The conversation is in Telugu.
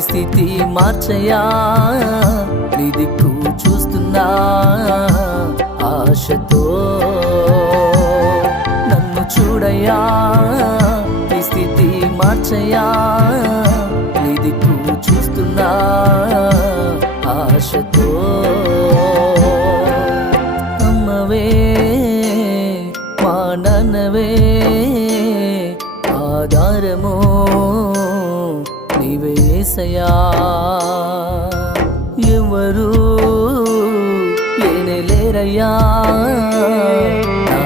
స్థితి మార్చయా నీ దిక్కు చూస్తున్నా ఆశతో నన్ను చూడయా నీ స్థితి మార్చయా నీ దిక్కు చూస్తున్నా ఆశతో అమ్మవే మా నాన్నవే ఆధారము నీవే యేసయ్యా ఎవరు లేనే లేరయ్యా నా